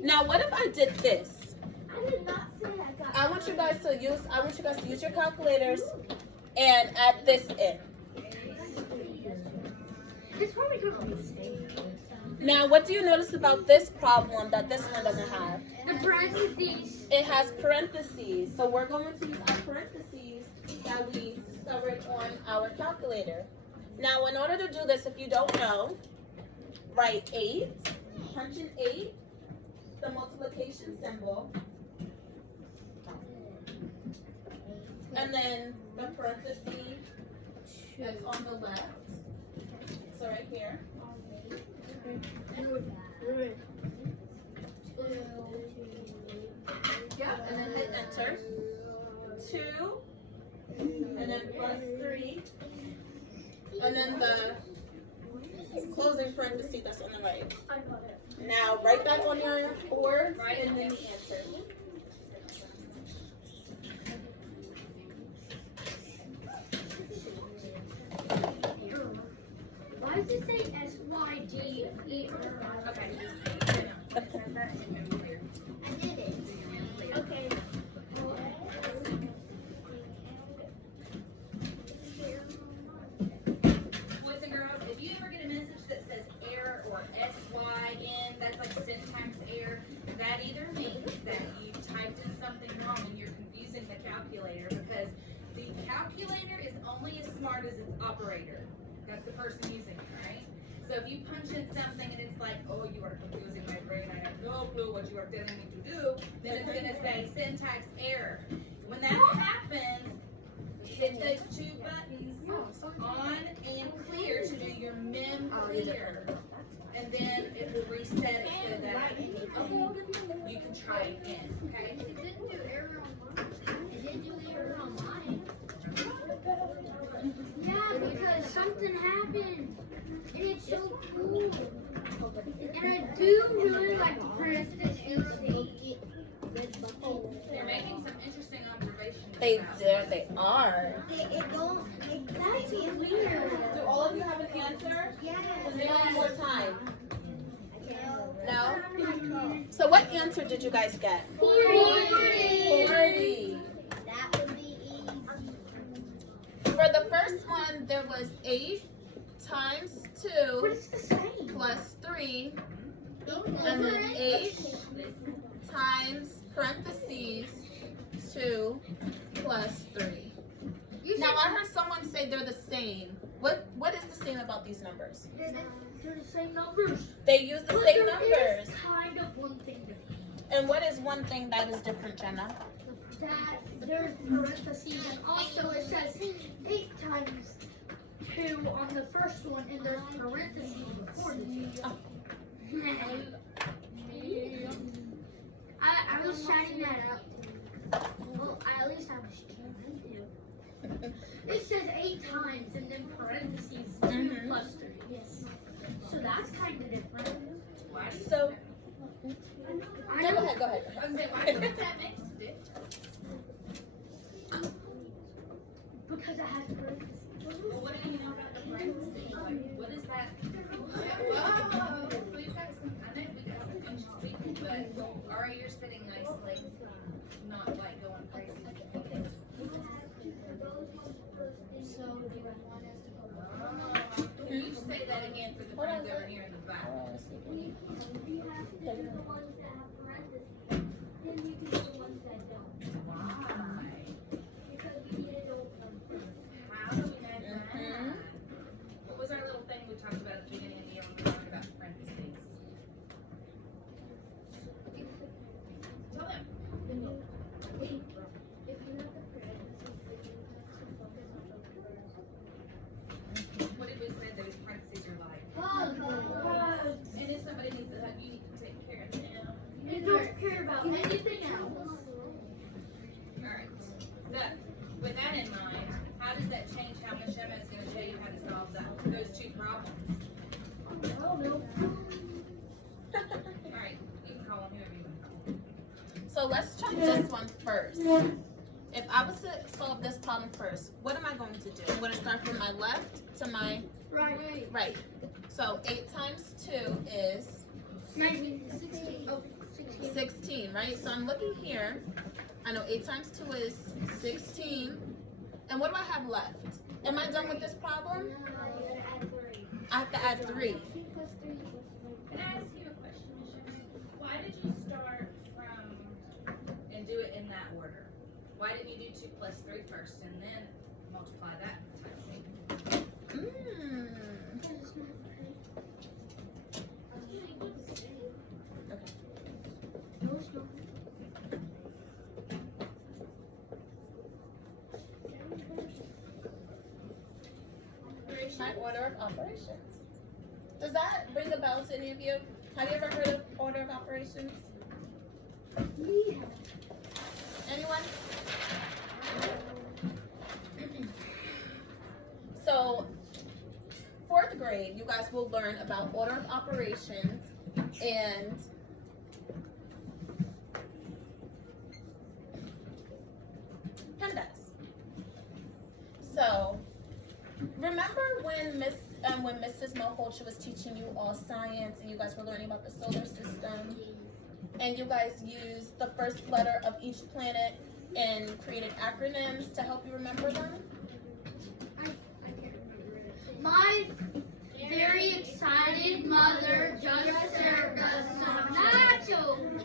Now, what if I did this? I did not say I got. I want you guys to use your calculators and add this in. It's probably going to be mistake. Now, what do you notice about this problem that this one doesn't have? The parentheses. It has parentheses. So we're going to use our parentheses that we discovered on our calculator. Now, in order to do this, if you don't know, write 8, punch in 8, the multiplication symbol, and then the parentheses that's on the left. So right here. Yep, and then hit enter. 2, and then plus 3, and then the closing parenthesis that's on the right. I got it. Now, write back on your board and then the answer. Why does it say SYDER? Okay. I did it. Okay. Boys and girls, if you ever get a message that says error or SYN, that's like syntax error, that either means that you typed in something wrong and you're confusing the calculator, because the calculator is only as smart as its operator. That's the person using it, right? So if you punch in something and it's like, oh, you are confusing my brain, I have no clue what you are telling me to do, then it's going to say syntax error. When that happens, hit those two buttons, on and clear, to do your mem clear. And then it will reset it so that you can try again, okay? It didn't do error on mine. It didn't do error on mine. Yeah, because something happened. And it's so cool. And I do really like the parentheses. They're making some interesting observations. They about are. That's weird. Do all of you have an answer? Yeah. Is there any more time? No? So what answer did you guys get? 40. That would be easy. For the first one, there was 8 times 2 But it's the same. plus 3, and then 8 times parentheses 2 plus 3. Now I heard someone say they're the same. What is the same about these numbers? They're the same numbers. They use the But same there numbers. is kind of one thing different. And what is one thing that is different, Jenna? That there's parentheses, and also it says 8 times 2 on the first one, and there's parentheses before the 2. Oh. I was shouting that out. Well, at least I was trying to. It says 8 times and then parentheses 2 Mhm. plus 3. Yes. So that's kind of different. So I no, know. go ahead. I was like, why do you think that makes a difference? Because it has parentheses. Well, what do you know about the parentheses? Like, what is that? Oh, we've got some, I know we got some anxious people, but Ari, you're sitting nicely, not like going crazy. So do you want us to go? Can you say that again for the friends over here in the back? You have to do the ones that have parentheses. Then you do the ones that don't. Why? Because we need to open. How do we know that? Mhm. What was our little thing we talked about at the beginning of the year when we were talking about parentheses? Tell them. If you have the parentheses, then you have to focus on the words. What did we say those parentheses are like? And if somebody needs a hug, you need to take care of them. You don't care about anything else. Alright. So, with that in mind, how does that change how much Emma is going to show you how to solve those two problems? I don't know. Alright, you can call them whoever you want to call. So let's try this one first. If I was to solve this problem first, what am I going to do? I'm going to start from my left to my Right. right. So 8 times 2 is 16. Oh, 16. 16, right? So I'm looking here. I know 8 times 2 is 16. And what do I have left? Am I done with this problem? I have to add 3. Can I ask you a question, Michelle? Why did you start from and do it in that order? Why didn't you do 2 plus 3 first and then multiply that times 8? My order of operations. Does that ring a bell to any of you? Have you ever heard of order of operations? Anyone? So, 4th grade, you guys will learn about order of operations and PEMDAS. So, remember when Mrs. Malholtra was teaching you all science and you guys were learning about the solar system and you guys used the first letter of each planet and created acronyms to help you remember them? My very excited mother just served us some nachos.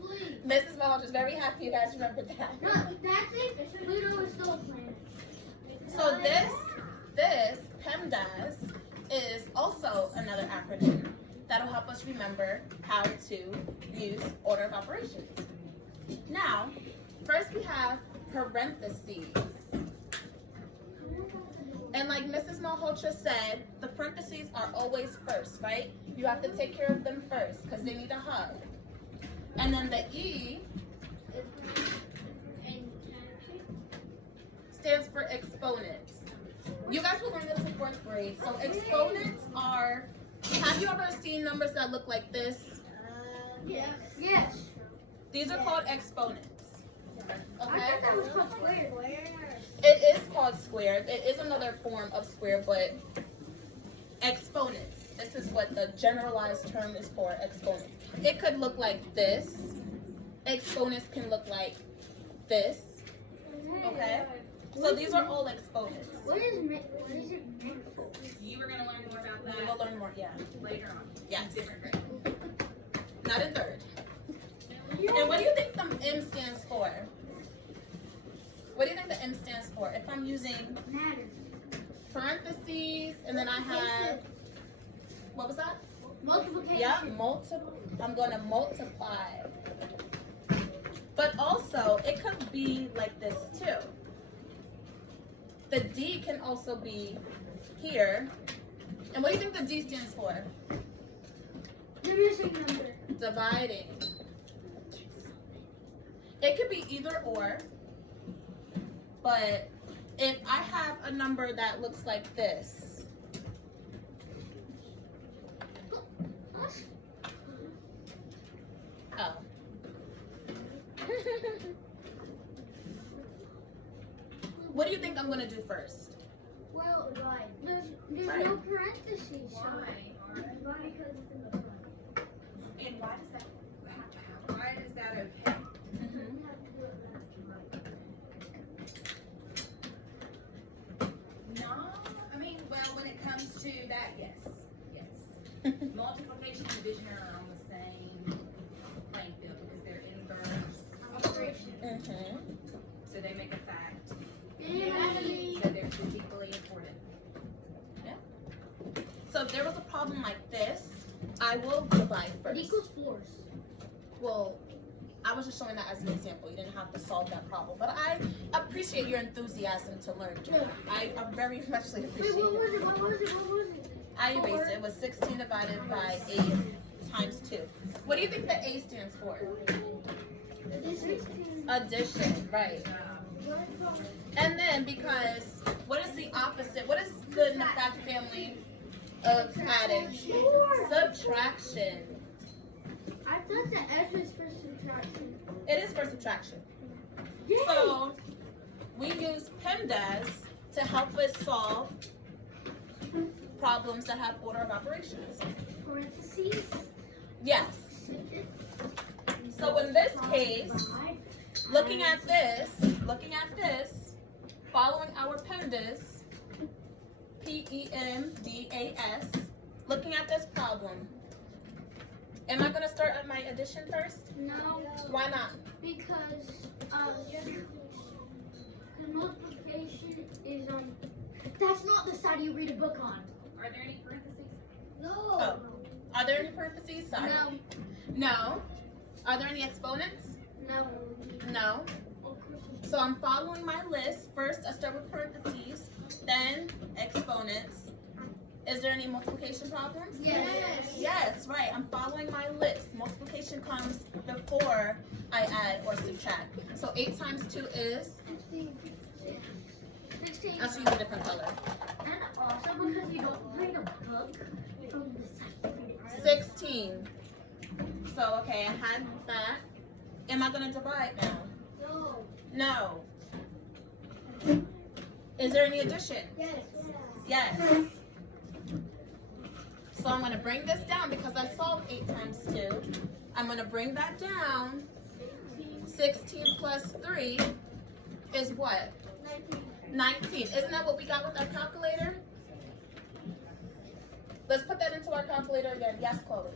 Please. Mrs. Malholtra is very happy you guys remembered that. No, that's it. Pluto is still a planet. So this PEMDAS is also another acronym that'll help us remember how to use order of operations. Now, first we have parentheses. And like Mrs. Malholtra said, the parentheses are always first, right? You have to take care of them first because they need a hug. And then the E stands for exponents. You guys will learn this in 4th grade. So exponents are, have you ever seen numbers that look like this? Yes. Yes. These are called exponents. I Okay? thought that was called square. It is called square. It is another form of square, but exponents. This is what the generalized term is for, exponents. It could look like this. Exponents can look like this. Okay? So these are all exponents. What is it meant for? You were going to learn more about that We'll learn more, yeah. later on. Yes. Different grade. Not in 3rd. And what do you think the M stands for? What do you think the M stands for? If I'm using Matter. parentheses and then I have, what was that? Multiplication. Yeah, I'm going to multiply. But also, it could be like this too. The D can also be here. And what do you think the D stands for? Diminishing number. Dividing. It could be either or. But if I have a number that looks like this, oh. What do you think I'm going to do first? Well, there's Right. no parentheses. So. Why? Because it's in the front. And why is that okay? No, I mean, well, when it comes to that, yes. Multiplication and division are on the same playing field because they're inverse operations. So they make a fact. So they're just equally important. So if there was a problem like this, I will divide It first. equals force. Well, I was just showing that as an example. You didn't have to solve that problem. But I appreciate your enthusiasm to learn, Joanna. I very muchly Wait, appreciate what was it. it? What was it? What was it? I erased it. It was 16 divided by 8 times 2. What do you think the A stands for? Addition, right. And then because, what is the opposite? What is the fact family of adding? Subtraction. I thought the S was for subtraction. It is for subtraction. Yay! So we use PEMDAS to help us solve problems that have order of operations. Parentheses. Yes. So in this case, looking at this, following our PEMDAS, PEMDAS, looking at this problem, am I gonna start at my addition first? No, Why not? because the multiplication is on. That's not the side you read a book on. Are there any parentheses? No. Oh. Are there any parentheses? Sorry. No. No. Are there any exponents? No. No. So I'm following my list. First, I start with parentheses, then exponents. Is there any multiplication problems? Yes. Yes, right. I'm following my list. Multiplication comes before I add or subtract. So 8 times 2 is, 16. I'll show you a different color. And also because you don't read a book from the side. 16. So, okay, I had that. Am I going to divide now? No. No. Is there any addition? Yes. Yes. So I'm going to bring this down because I solved 8 times 2. I'm going to bring that down. 16 plus 3 is what? 19. Isn't that what we got with our calculator? Let's put that into our calculator again. Yes, Chloe.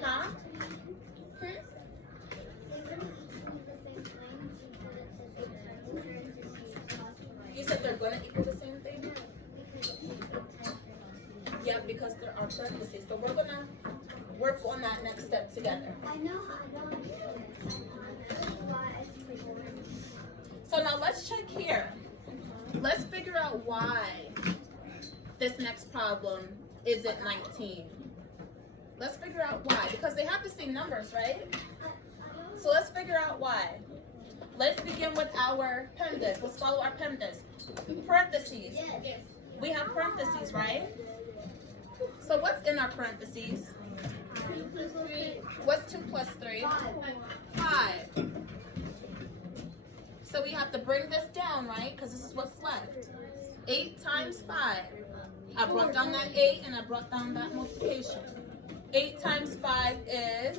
Huh? You said they're going to equal the same thing? Yeah, because there are parentheses. But we're going to work on that next step together. I know I don't. So now let's check here. Let's figure out why this next problem isn't 19. Let's figure out why. Because they have the same numbers, right? So let's figure out why. Let's begin with our PEMDAS. Let's follow our PEMDAS. Parentheses. Yes. We have parentheses, right? So what's in our parentheses? What's 2 plus 3? 5. So we have to bring this down, right? Because this is what's left. 8 times 5. I brought down that 8 and I brought down that multiplication. 8 times 5 is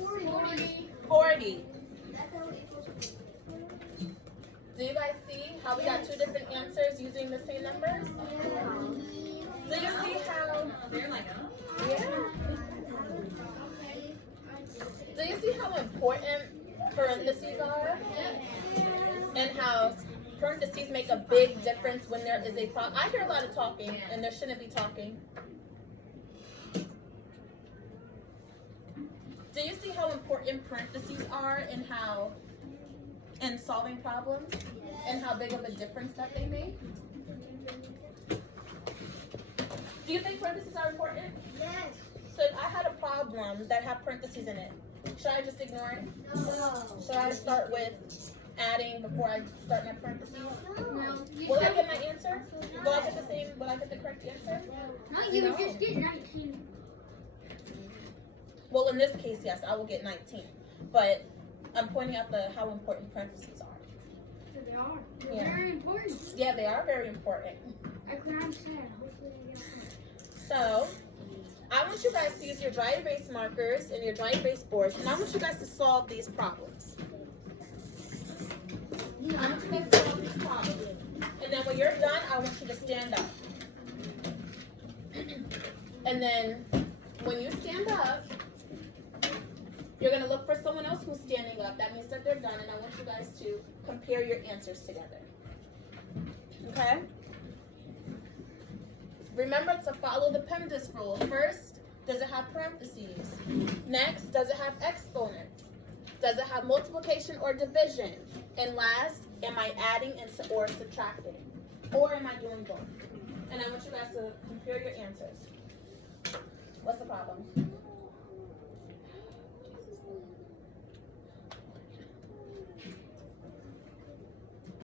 40. Do you guys see how we got 2 different answers using the same numbers? Do you see how? They're like, oh. Yeah. Do you see how important parentheses are? And how parentheses make a big difference when there is a problem. I hear a lot of talking, and there shouldn't be talking. Do you see how important parentheses are in solving problems, and how big of a difference that they make? Do you think parentheses are important? Yes. So if I had a problem that had parentheses in it, should I just ignore it? No. Should I start with adding before I start my parentheses? No. Will I get my answer? Will I get the same? Will I get the correct answer? No, you would just get 19. Well, in this case, yes, I will get 19. But I'm pointing out how important parentheses are. They are. They're Yeah. very important. Yeah, they are very important. Like what I'm saying. Hopefully you get it. So I want you guys to use your dry erase markers and your dry erase boards, and I want you guys to solve these problems. I want you guys to solve these problems. And then when you're done, I want you to stand up. And then when you stand up, you're going to look for someone else who's standing up. That means that they're done, and I want you guys to compare your answers together. Okay? Remember to follow the PEMDAS rule. First, does it have parentheses? Next, does it have exponents? Does it have multiplication or division? And last, am I adding or subtracting? Or am I doing both? And I want you guys to compare your answers. What's the problem?